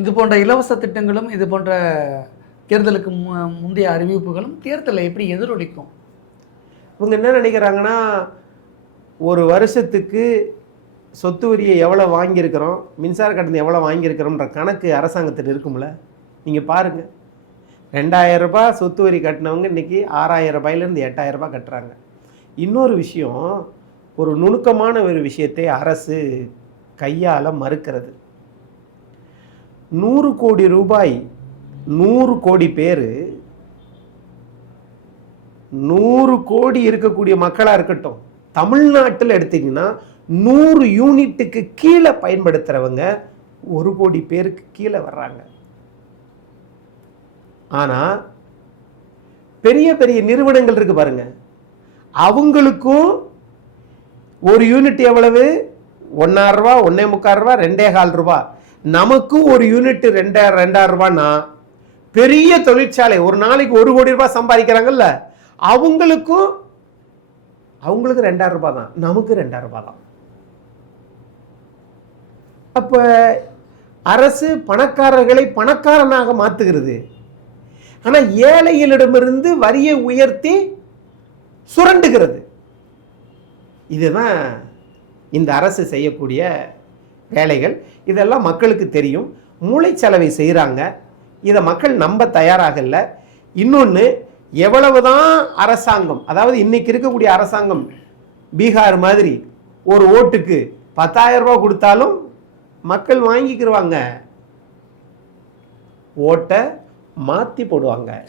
இது போன்ற இலவச திட்டங்களும் இது போன்ற தேர்தலுக்கு முந்தைய அறிவிப்புகளும் தேர்தலை எப்படி எதிரொலிக்கும்? இவங்க என்ன நினைக்கிறாங்கன்னா, ஒரு வருஷத்துக்கு சொத்து வரியை எவ்வளோ வாங்கியிருக்கிறோம், மின்சார கட்டணம் எவ்வளோ வாங்கியிருக்கிறோம்ன்ற கணக்கு அரசாங்கத்தில் இருக்கும்ல. நீங்கள் பாருங்கள், 2000 ரூபாய் சொத்து வரி கட்டினவங்க இன்றைக்கி 6000 ரூபாயிலேருந்து 8000 ரூபாய் கட்டுறாங்க. இன்னொரு விஷயம், ஒரு நுணுக்கமான ஒரு விஷயத்தை அரசு கையாள மறுக்கிறது. 100 கோடி ரூபாய், 100 கோடி பேர், 100 கோடி இருக்கக்கூடிய மக்களாக இருக்கட்டும், தமிழ்நாட்டில் எடுத்தீங்கன்னா 100 யூனிட்டுக்கு கீழே பயன்படுத்துகிறவங்க 1 கோடி பேருக்கு கீழே வர்றாங்க. ஆனால் பெரிய பெரிய நிறுவனங்கள் இருக்கு பாருங்க, அவங்களுக்கும் ஒரு யூனிட் எவ்வளவு? 1.5 ரூபா, 1.25 ரூபா, 2.25 ரூபா. நமக்கு ஒரு யூனிட் 2.5 ரூபான்னா பெரிய தொழிற்சாலை ஒரு நாளைக்கு 1 கோடி ரூபாய் சம்பாதிக்கிறாங்கல்ல, அவங்களுக்கு 2.5 ரூபாய் தான், நமக்கு 2.5 ரூபாய் தான். அப்ப அரசு பணக்காரர்களை பணக்காரனாக மாத்துகிறது. ஆனா ஏழைகளிடமிருந்து வரியை உயர்த்தி சுரண்டுகிறது. இதுதான் இந்த அரசு செய்யக்கூடிய வேலைகள். இதெல்லாம் மக்களுக்கு தெரியும். மூளைச்சலவை செய்கிறாங்க. இதை மக்கள் நம்ப தயாராகல. இன்னொன்று, எவ்வளவுதான் அரசாங்கம், அதாவது இன்னைக்கு இருக்கக்கூடிய அரசாங்கம் பீகார் மாதிரி ஒரு ஓட்டுக்கு 10,000 ரூபாய் கொடுத்தாலும் மக்கள் வாங்கிக்கிடுவாங்க, ஓட்டை மாற்றி போடுவாங்க.